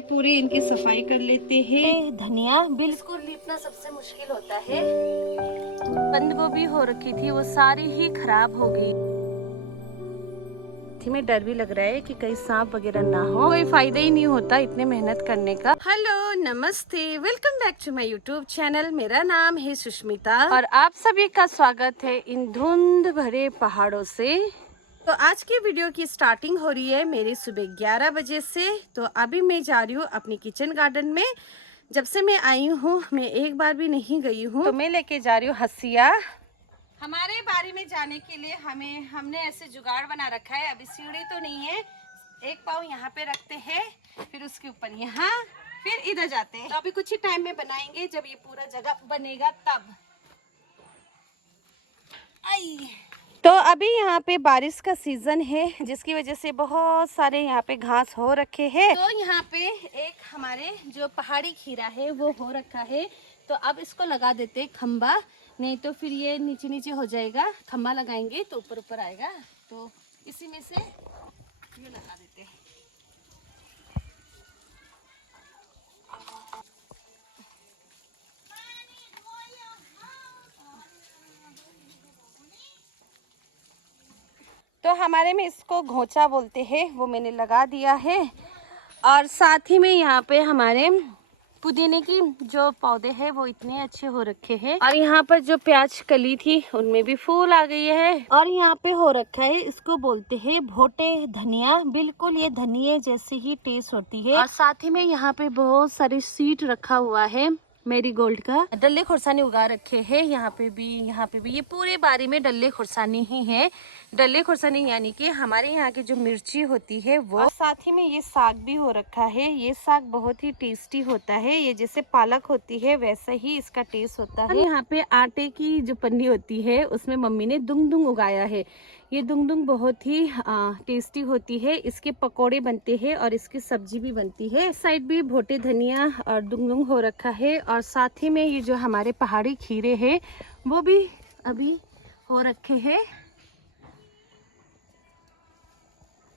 पूरी इनकी सफाई कर लेते हैं। धनिया बिल्कुल लीपना सबसे मुश्किल होता है। बंद गोभी हो रखी थी, वो सारी ही खराब हो गई। में डर भी लग रहा है कि कहीं सांप वगैरह ना हो। कोई फायदा ही नहीं होता इतने मेहनत करने का। हेलो नमस्ते, welcome back to my YouTube channel. मेरा नाम है सुष्मिता और आप सभी का स्वागत है इन धुंध भरे पहाड़ों से। तो आज की वीडियो की स्टार्टिंग हो रही है मेरी सुबह 11 बजे से। तो अभी मैं जा रही हूँ अपनी किचन गार्डन में। जब से मैं आई हूँ मैं एक बार भी नहीं गई हूँ। तो मैं लेके जा रही हूँ हसिया। हमारे बारी में जाने के लिए हमने ऐसे जुगाड़ बना रखा है। अभी सीढ़ी तो नहीं है, एक पाँव यहाँ पे रखते हैं, फिर उसके ऊपर यहाँ, फिर इधर जाते हैं। तो अभी कुछ ही टाइम में बनाएंगे, जब ये पूरा जगह बनेगा तब। आई तो अभी यहाँ पे बारिश का सीजन है, जिसकी वजह से बहुत सारे यहाँ पे घास हो रखे हैं। तो यहाँ पे एक हमारे जो पहाड़ी खीरा है वो हो रखा है। तो अब इसको लगा देते खम्बा, नहीं तो फिर ये नीचे नीचे हो जाएगा। खम्बा लगाएंगे तो ऊपर ऊपर आएगा। तो इसी में से ये लगा देते हैं। तो हमारे में इसको घोंचा बोलते हैं, वो मैंने लगा दिया है। और साथ ही में यहाँ पे हमारे पुदीने की जो पौधे हैं वो इतने अच्छे हो रखे हैं। और यहाँ पर जो प्याज कली थी उनमें भी फूल आ गई है। और यहाँ पे हो रखा है, इसको बोलते हैं भोटे धनिया। बिल्कुल ये धनिये जैसी ही टेस्ट होती है। और साथ ही में यहाँ पे बहुत सारे सीड रखा हुआ है मेरीगोल्ड का। डल्ले खुरसानी उगा रखे हैं यहाँ पे भी। ये पूरे बारी में डल्ले खुरसानी ही है। डल्ले खुरसानी यानी कि हमारे यहाँ की जो मिर्ची होती है वो। और साथ ही में ये साग भी हो रखा है। ये साग बहुत ही टेस्टी होता है। ये जैसे पालक होती है वैसा ही इसका टेस्ट होता है। यहाँ पे आटे की जो पन्नी होती है उसमें मम्मी ने दुंग दुंग उगाया है। ये दुंग दुंग बहुत ही टेस्टी होती है। इसके पकोड़े बनते हैं और इसकी सब्जी भी बनती है। इस साइड भी भोटे धनिया और दुंग दुंग हो रखा है। और साथ ही में ये जो हमारे पहाड़ी खीरे हैं वो भी अभी हो रखे हैं।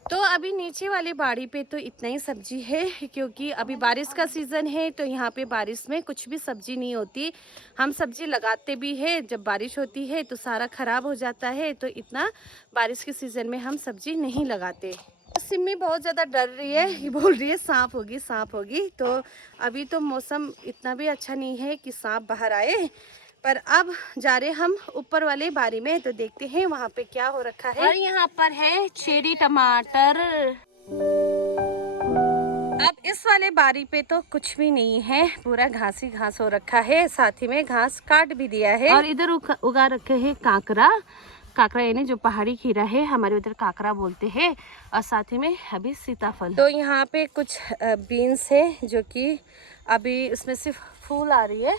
तो अभी नीचे वाली बाड़ी पे तो इतना ही सब्जी है, क्योंकि अभी बारिश का सीज़न है। तो यहाँ पे बारिश में कुछ भी सब्जी नहीं होती। हम सब्जी लगाते भी है, जब बारिश होती है तो सारा ख़राब हो जाता है। तो इतना बारिश के सीज़न में हम सब्जी नहीं लगाते। सिम्मी बहुत ज़्यादा डर रही है, ये बोल रही है सांप होगी सांप होगी। तो अभी तो मौसम इतना भी अच्छा नहीं है कि सांप बाहर आए। पर अब जा रहे हम ऊपर वाले बारी में, तो देखते हैं वहाँ पे क्या हो रखा है। और यहाँ पर है चेरी टमाटर। अब इस वाले बारी पे तो कुछ भी नहीं है, पूरा घास ही घास हो रखा है। साथ ही में घास काट भी दिया है। और इधर उगा रखे हैं काकरा। काकरा यानी जो पहाड़ी खीरा है, हमारे उधर काकरा बोलते हैं। और साथ ही में अभी सीताफल। तो यहाँ पे कुछ बीन्स है जो कि अभी उसमें सिर्फ फूल आ रही है,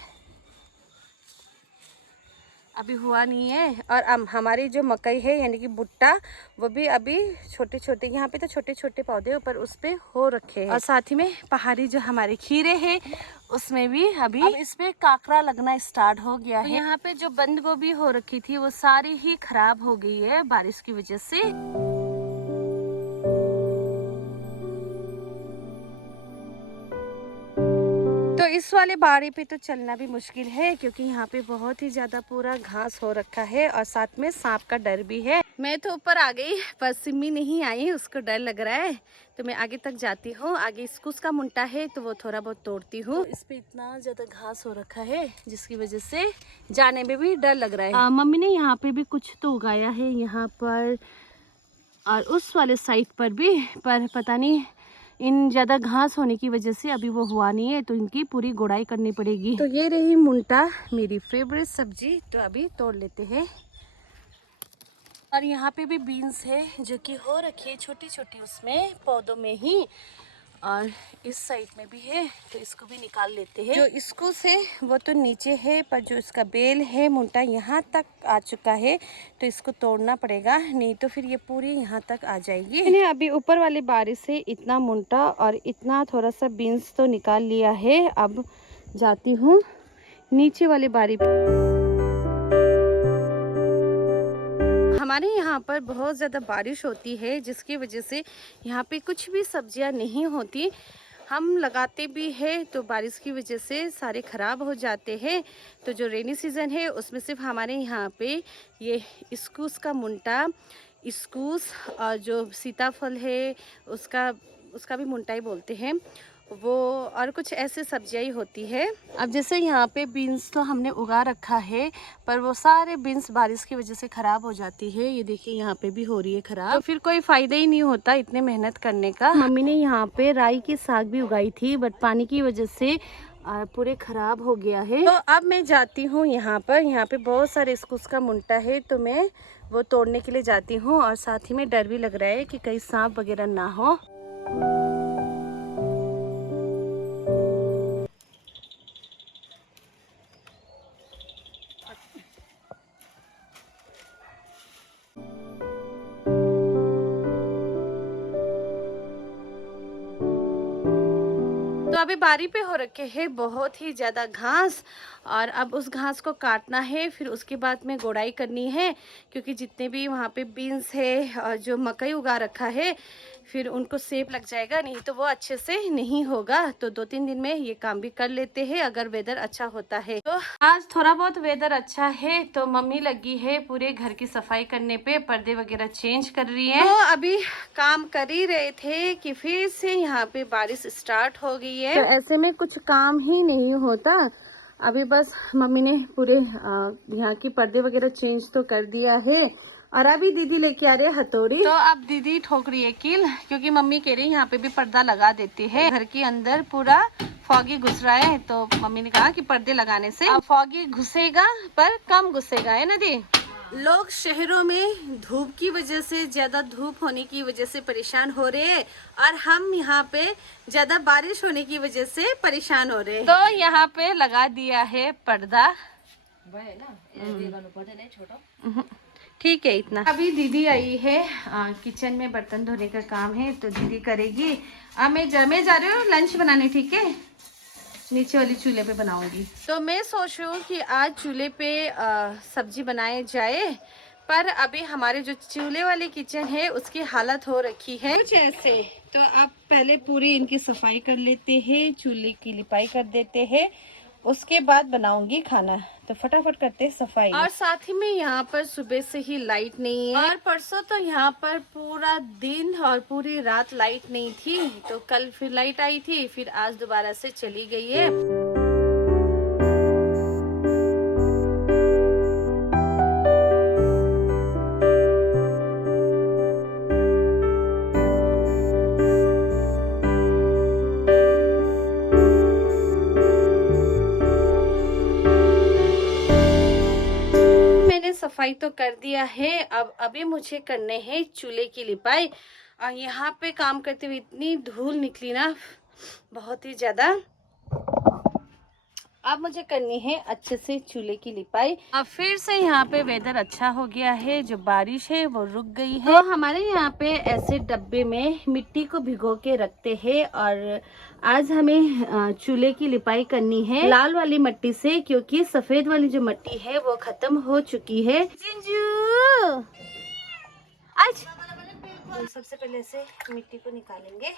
अभी हुआ नहीं है। और हमारी जो मकई है यानी कि भुट्टा, वो भी अभी छोटे छोटे, यहाँ पे तो छोटे छोटे पौधे ऊपर उस पे हो रखे हैं। और साथ ही में पहाड़ी जो हमारे खीरे हैं उसमें भी अभी अब इस पे काकरा लगना स्टार्ट हो गया है। यहाँ पे जो बंद गोभी हो रखी थी वो सारी ही खराब हो गई है बारिश की वजह से। तो इस वाले बाड़ी पे तो चलना भी मुश्किल है, क्योंकि यहाँ पे बहुत ही ज़्यादा पूरा घास हो रखा है। और साथ में सांप का डर भी है। मैं तो ऊपर आ गई पर सिम्मी नहीं आई, उसको डर लग रहा है। तो मैं आगे तक जाती हूँ। आगे स्कूस का मुंटा है तो वो थोड़ा बहुत तोड़ती हूँ। तो इस पे इतना ज़्यादा घास हो रखा है जिसकी वजह से जाने में भी डर लग रहा है। मम्मी ने यहाँ पे भी कुछ तो उगाया है यहाँ पर और उस वाले साइड पर भी, पर पता नहीं इन ज़्यादा घास होने की वजह से अभी वो हुआ नहीं है। तो इनकी पूरी गुड़ाई करनी पड़ेगी। तो ये रही मुंटा, मेरी फेवरेट सब्जी। तो अभी तोड़ लेते हैं। और यहाँ पे भी बीन्स है जो कि हो रखी है छोटी छोटी उसमें पौधों में ही। और इस साइड में भी है, तो इसको भी निकाल लेते हैं। जो इसको से वो तो नीचे है, पर जो इसका बेल है मुंटा यहाँ तक आ चुका है। तो इसको तोड़ना पड़ेगा, नहीं तो फिर ये पूरी यहाँ तक आ जाएगी। मैंने अभी ऊपर वाली बारी से इतना मुंटा और इतना थोड़ा सा बीन्स तो निकाल लिया है। अब जाती हूँ नीचे वाली बारी पे। हमारे यहाँ पर बहुत ज़्यादा बारिश होती है, जिसकी वजह से यहाँ पे कुछ भी सब्जियाँ नहीं होती। हम लगाते भी हैं तो बारिश की वजह से सारे ख़राब हो जाते हैं। तो जो रेनी सीज़न है उसमें सिर्फ हमारे यहाँ पे ये इस्कूस का मुंटा, इस्कूस और जो सीताफल है उसका उसका भी मुंटा ही बोलते हैं वो, और कुछ ऐसे सब्जियां ही होती है। अब जैसे यहाँ पे बीन्स तो हमने उगा रखा है, पर वो सारे बीन्स बारिश की वजह से ख़राब हो जाती है। ये देखिए यहाँ पे भी हो रही है ख़राब, तो फिर कोई फ़ायदा ही नहीं होता इतने मेहनत करने का। मम्मी ने यहाँ पे राई की साग भी उगाई थी, बट पानी की वजह से पूरे ख़राब हो गया है। तो अब मैं जाती हूँ यहाँ पे बहुत सारे इस्कूस का मुंटा है, तो मैं वो तोड़ने के लिए जाती हूँ। और साथ ही में डर भी लग रहा है कि कहीं सांप वगैरह ना हो। तो अभी बारी पे हो रखे हैं बहुत ही ज़्यादा घास, और अब उस घास को काटना है, फिर उसके बाद में गोड़ाई करनी है, क्योंकि जितने भी वहाँ पे बीन्स है और जो मकई उगा रखा है फिर उनको सेब लग जाएगा, नहीं तो वो अच्छे से नहीं होगा। तो 2-3 दिन में ये काम भी कर लेते हैं अगर वेदर अच्छा होता है। तो आज थोड़ा बहुत वेदर अच्छा है, तो मम्मी लगी है पूरे घर की सफाई करने पे, पर्दे वगैरह चेंज कर रही है। तो अभी काम कर ही रहे थे कि फिर से यहाँ पे बारिश स्टार्ट हो गई है। तो ऐसे में कुछ काम ही नहीं होता। अभी बस मम्मी ने पूरे यहाँ की पर्दे वगैरह चेंज तो कर दिया है, और अभी दीदी लेके आ रहे हथौड़ी। तो अब दीदी ठोक रही है कील, क्योंकि मम्मी कह रही है यहाँ पे भी पर्दा लगा देते हैं। घर के अंदर पूरा फॉगी घुस रहा है, तो मम्मी ने कहा कि पर्दे लगाने से अब फॉगी घुसेगा पर कम घुसेगा, है ना दी। लोग शहरों में धूप की वजह से, ज्यादा धूप होने की वजह से परेशान हो रहे हैं, और हम यहाँ पे ज्यादा बारिश होने की वजह से परेशान हो रहे हैं। तो यहाँ पे लगा दिया है पर्दा, ठीक है इतना। अभी दीदी आई है, किचन में बर्तन धोने का काम है तो दीदी करेगी। अब मैं जा रही हूँ लंच बनाने, ठीक है, नीचे वाली चूल्हे पे बनाऊंगी। तो मैं सोच रही हूँ कि आज चूल्हे पे सब्जी बनाए जाए, पर अभी हमारे जो चूल्हे वाले किचन है उसकी हालत हो रखी है कुछ ऐसे। तो अब पहले पूरी इनकी सफाई कर लेते हैं, चूल्हे की लिपाई कर देते हैं, उसके बाद बनाऊंगी खाना। तो फटाफट करते हैं सफाई। और साथ ही में यहाँ पर सुबह से ही लाइट नहीं है, और परसों तो यहाँ पर पूरा दिन और पूरी रात लाइट नहीं थी। तो कल फिर लाइट आई थी, फिर आज दोबारा से चली गई है। सफाई तो कर दिया है, अब अभी मुझे करने हैं चूल्हे की लिपाई। और यहाँ पे काम करते हुए इतनी धूल निकली ना, बहुत ही ज्यादा। अब मुझे करनी है अच्छे से चूल्हे की लिपाई। अब फिर से यहाँ पे वेदर अच्छा हो गया है, जो बारिश है वो रुक गई है। तो हमारे यहाँ पे ऐसे डब्बे में मिट्टी को भिगो के रखते हैं, और आज हमें चूल्हे की लिपाई करनी है लाल वाली मिट्टी से, क्योंकि सफेद वाली जो मिट्टी है वो खत्म हो चुकी है। जिंजू आज तो सबसे पहले से मिट्टी को निकालेंगे।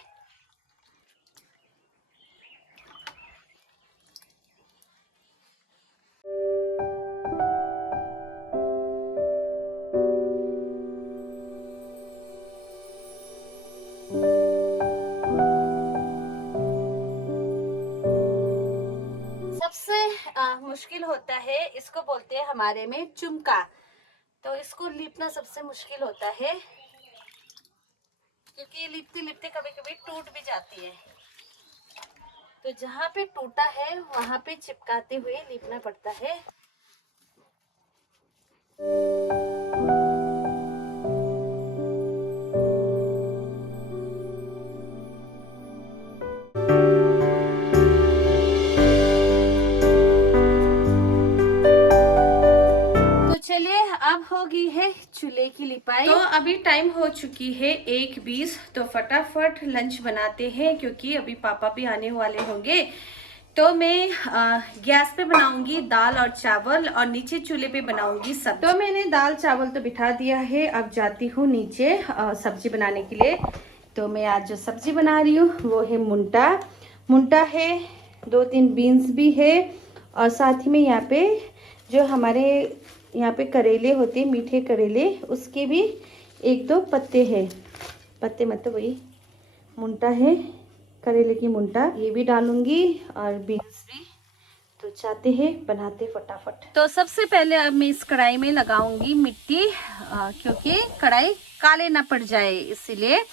मुश्किल होता है, इसको बोलते हैं हमारे में चुमका। तो इसको लिपना सबसे मुश्किल होता है, क्योंकि लिपते लिपते कभी कभी टूट भी जाती है। तो जहाँ पे टूटा है वहाँ पे चिपकाते हुए लिपना पड़ता है। अब हो गई है चूल्हे की लिपाई। तो अभी टाइम हो चुकी है 1:20। तो फटाफट लंच बनाते हैं, क्योंकि अभी पापा भी आने वाले होंगे। तो मैं गैस पे बनाऊंगी दाल और चावल, और नीचे चूल्हे पे बनाऊंगी सब्जी। तो मैंने दाल चावल तो बिठा दिया है, अब जाती हूँ नीचे सब्जी बनाने के लिए। तो मैं आज जो सब्जी बना रही हूँ वो है मुंटा, मुंटा है, 2-3 बीन्स भी है, और साथ ही में यहाँ पे जो हमारे यहाँ पे करेले होते हैं, मीठे करेले, उसके भी 1-2 पत्ते हैं। पत्ते मतलब वही मुंटा है, करेले की मुंटा, ये भी डालूंगी और बीन्स भी। तो चाहते हैं बनाते फटाफट। तो सबसे पहले अब मैं इस कढ़ाई में लगाऊंगी मिट्टी, क्योंकि कढ़ाई काले ना पड़ जाए इसीलिए।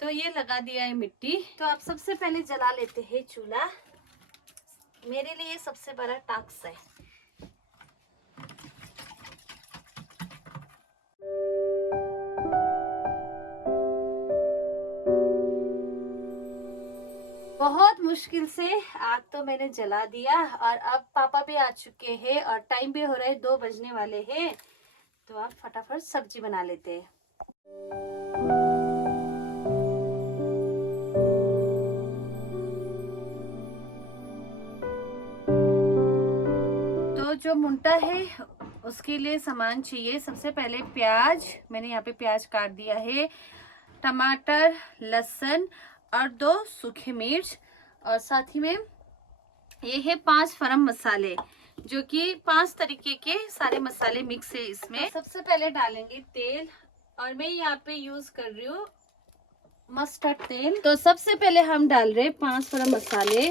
तो ये लगा दिया है मिट्टी। तो अब सबसे पहले जला लेते हैं चूल्हा। मेरे लिए सबसे बड़ा टास्क है। बहुत मुश्किल से आग तो मैंने जला दिया, और अब पापा भी आ चुके हैं और टाइम भी हो रहा है, 2 बजने वाले हैं। तो अब फटाफट सब्जी बना लेते हैं। तो जो मुंटा है उसके लिए सामान चाहिए। सबसे पहले प्याज, मैंने यहाँ पे प्याज काट दिया है, टमाटर, लहसुन और 2 सूखे मिर्च, और साथ ही में ये है 5 फरम मसाले, जो कि 5 तरीके के सारे मसाले मिक्स है इसमें। तो सबसे पहले डालेंगे तेल, और मैं यहाँ पे यूज कर रही हूँ मस्टर्ड तेल। तो सबसे पहले हम डाल रहे 5 फरम मसाले,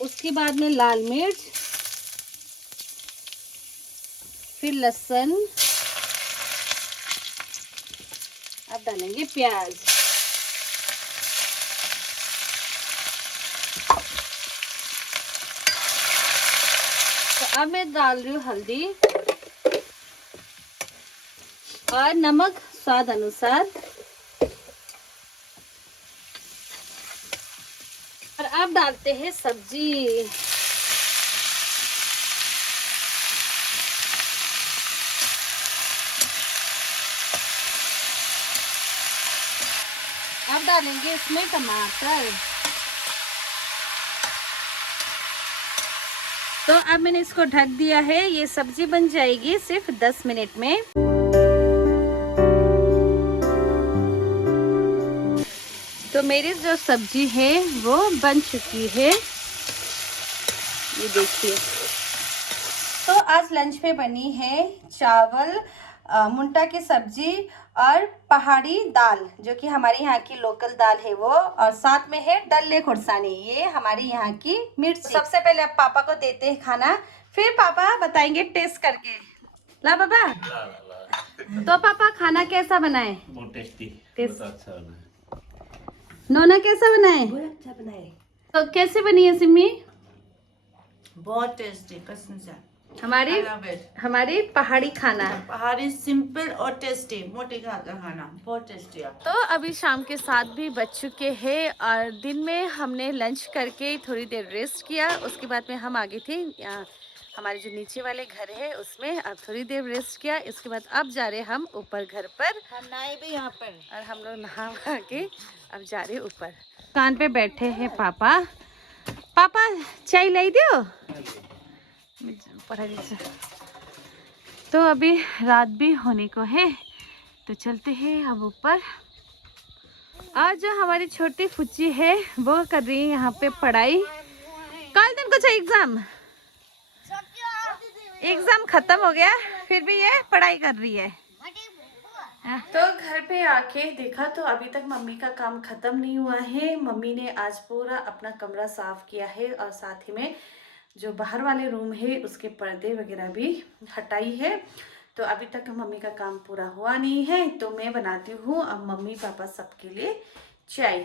उसके बाद में लाल मिर्च, फिर लहसुन, अब डालेंगे प्याज। तो अब मैं डाल रही हूँ हल्दी और नमक स्वाद अनुसार। और अब डालते हैं सब्जी। अब डालेंगे इसमें टमाटर। तो अब मैंने इसको ढक दिया है, ये सब्जी बन जाएगी सिर्फ 10 मिनट में। तो मेरी जो सब्जी है वो बन चुकी है, ये देखिए। तो आज लंच में बनी है चावल, मुंटा की सब्जी और पहाड़ी दाल, जो कि हमारे यहाँ की लोकल दाल है वो, और साथ में है डल्ले खुरसानी, ये हमारी यहाँ की मिर्च। सबसे पहले अब पापा को देते हैं खाना, फिर पापा बताएंगे टेस्ट करके। ला पापा। तो पापा खाना कैसा बनाए? बहुत टेस्टी, टेस्ट बहुत अच्छा बना है। नोना कैसा बनाए? बहुत अच्छा बनाए, तो कैसे बनी है सिमी? बहुत टेस्टी, कसम से। हमारी I love it. हमारी पहाड़ी खाना। पहाड़ी सिंपल और टेस्टी, मोटे खाता खाना बहुत टेस्टी है। तो अभी शाम के 7 भी बज चुके हैं, और दिन में हमने लंच करके थोड़ी देर रेस्ट किया। उसके बाद में हम आगे थे यहाँ हमारे जो नीचे वाले घर है उसमें, अब थोड़ी देर रेस्ट किया। इसके बाद अब जा रहे हम ऊपर घर पर, हम नहाए भी यहाँ पर, और हम लोग नहा वहा के अब जा रहे ऊपर। दुकान पे बैठे हैं पापा। पापा चाय लाई दियो। तो अभी रात भी होने को है, तो चलते हैं अब ऊपर। आज जो हमारी छोटी फुच्ची है वो कर रही है यहाँ पे पढ़ाई। कल दिन कुछ एग्जाम खत्म हो गया, फिर भी ये पढ़ाई कर रही है। तो घर पे आके देखा तो अभी तक मम्मी का काम खत्म नहीं हुआ है। मम्मी ने आज पूरा अपना कमरा साफ किया है, और साथ ही में जो बाहर वाले रूम है उसके पर्दे वगैरह भी हटाई है। तो अभी तक मम्मी का काम पूरा हुआ नहीं है, तो मैं बनाती हूँ अब मम्मी पापा सबके लिए चाय।